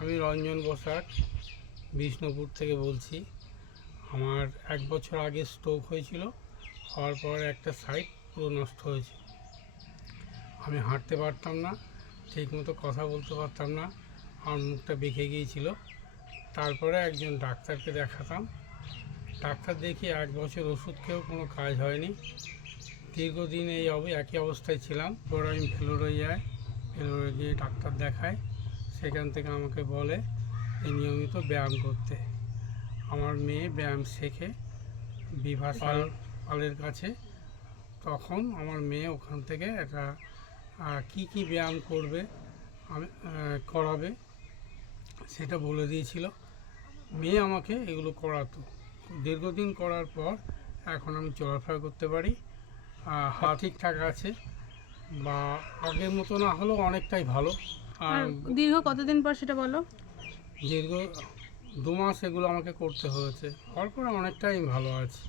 আমি রঞ্জন বসাক বিষ্ণুপুর থেকে বলছি। আমার 1 বছর আগে স্ট্রোক হয়েছিল। হওয়ার পর একটা সাইড পুরো নষ্ট হয়েছে। আমি হাঁটতে পারতাম না, ঠিকমতো কথা বলতে পারতাম না, আমার মুখটা বেঁকে গিয়েছিল। তারপরে একজন ডাক্তারকে দেখাতাম। ডাক্তার দেখিয়ে 1 বছর ওষুধ খেয়েও কোনো কাজ হয়নি। দীর্ঘদিন একই অবস্থায় ছিলাম। পর আমি ভেলোরে যাই, ভেলোরে গিয়ে ডাক্তার দেখায়। সেখান থেকে আমাকে বলে যে নিয়মিত ব্যায়াম করতে। আমার মেয়ে ব্যায়াম শেখে বিভা পালের কাছে। তখন আমার মেয়ে ওখান থেকে একটা কী ব্যায়াম করবে করাবে সেটা বলে দিয়েছিল। মেয়ে আমাকে এগুলো করাতো। দীর্ঘদিন করার পর এখন আমি চলাফেরা করতে পারি, হাত ঠিকঠাক আছে, বা আগের মতো না হলেও অনেকটাই ভালো। আর দীর্ঘ কতদিন পর সেটা বলো? দীর্ঘ 2 মাস এগুলো আমাকে করতে হয়েছে। হওয়ার পরে অনেকটাই ভালো আছি।